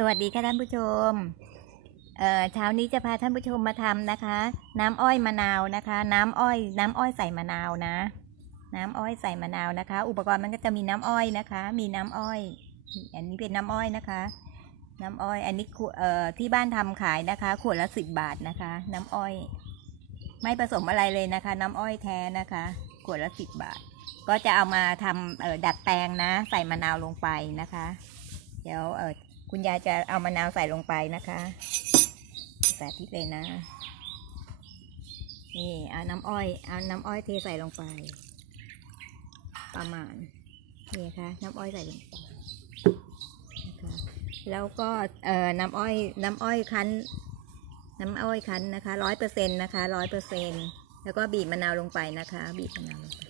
สวัสดีค่ะท่านผู้ชม เอ่อเช้านี้จะพาท่านผู้ชมมาทำนะคะ น้ำอ้อยมะนาวนะคะ น้ำอ้อย น้ำอ้อยใส่มะนาวนะ น้ำอ้อยใส่มะนาวนะคะ อุปกรณ์มันก็จะมีน้ำอ้อยนะคะ มีน้ำอ้อย อันนี้เป็นน้ำอ้อยนะคะ น้ำอ้อย อันนี้ขวดเอ่อที่บ้านทำขายนะคะ ขวดละสิบบาทนะคะ น้ำอ้อย ไม่ผสมอะไรเลยนะคะ น้ำอ้อยแท้นะคะ ขวดละสิบบาท ก็จะเอามาทำเอ่อดัดแปลงนะ ใส่มะนาวลงไปนะคะ เดี๋ยวเออ คุณยายจะเอามะนาวใส่ลงไปนะคะสาธิตเลยนะ นี่เอาน้ำอ้อย เอาน้ำอ้อยเทใส่ลงไป ประมาณ นี่ค่ะ น้ำอ้อยใส่ลงไปนะคะแล้วก็เอ่อน้ำอ้อย น้ำอ้อยคั้น น้ำอ้อยคั้นนะคะร้อยเปอร์เซ็นต์นะคะร้อยเปอร์เซ็นต์แล้วก็บีบมะนาวลงไปนะคะ บีบมะนาวลงไป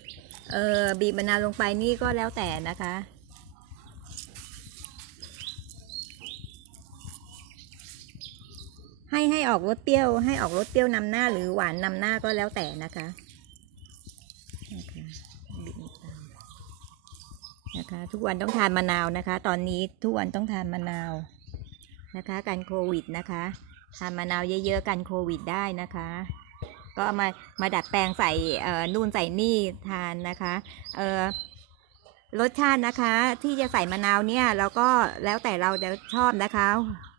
เออบีบมะนาวลงไปนี่ก็แล้วแต่นะคะ ให้ให้ออกรสเปรี้ยว ให้ออกรสเปรี้ยวนำหน้าหรือหวานนำหน้าก็แล้วแต่นะคะนะคะ ทุกวันต้องทานมะนาวนะคะ ตอนนี้ทุกวันต้องทานมะนาวนะคะกันโควิดนะคะ ทานมะนาวเยอะๆกันโควิดได้นะคะ ก็เอามามาดัดแปลงใส่เอ่อนู่นใส่นี่ทานนะคะเออรสชาตินะคะ ที่จะใส่มะนาวเนี่ยแล้วก็แล้วแต่เราจะชอบนะคะ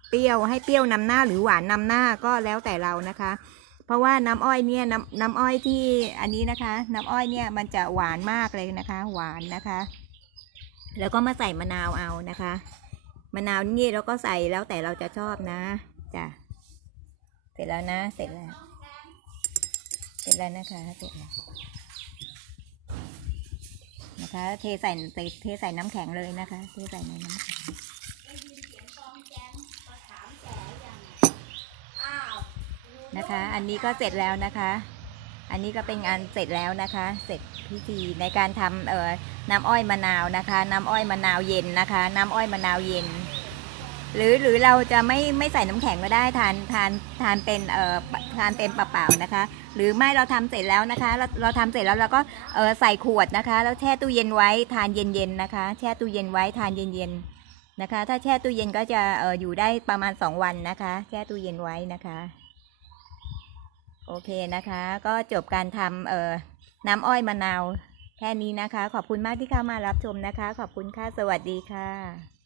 เปรี้ยวให้เปรี้ยวนำหน้าหรือหวานนำหน้าก็แล้วแต่เรานะคะ เพราะว่าน้ำอ้อยเนี่ยน้ำน้ำอ้อยที่อันนี้นะคะ น้ำอ้อยเนี่ยมันจะหวานมากเลยนะคะ หวานนะคะ แล้วก็มาใส่มะนาวเอานะคะมะนาวนี่เราก็ใส่แล้วแต่เราจะชอบนะจ้ะเสร็จแล้วนะเสร็จแล้ว เสร็จแล้วนะคะเสร็จแล้วนะคะ เทใส่เทใส่น้ำแข็งเลยนะคะ เทใส่ในน้ำแข็ง นะคะ อันนี้ก็เสร็จแล้วนะคะ อันนี้ก็เป็นงานเสร็จแล้วนะคะ เสร็จพิธีในการทำเอ่อน้ำอ้อยมะนาวนะคะ น้ำอ้อยมะนาวเย็นนะคะ น้ำอ้อยมะนาวเย็น หรือหรือเราจะไม่ไม่ใส่น้ำแข็งก็ได้ทานทานทานเป็นเอ่อทานเป็นเปล่าๆนะคะ หรือไม่เราทำเสร็จแล้วนะคะ เราเราทำเสร็จแล้วเราก็เออใส่ขวดนะคะ แล้วแช่ตู้เย็นไว้ทานเย็นๆนะคะ แช่ตู้เย็นไว้ทานเย็นๆนะคะ ถ้าแช่ตู้เย็นก็จะเอออยู่ได้ประมาณสองวันนะคะ แช่ตู้เย็นไว้นะคะ โอเคนะคะ ก็จบการทำเอ่อน้ำอ้อยมะนาวแค่นี้นะคะ ขอบคุณมากที่เข้ามารับชมนะคะ ขอบคุณค่ะ สวัสดีค่ะ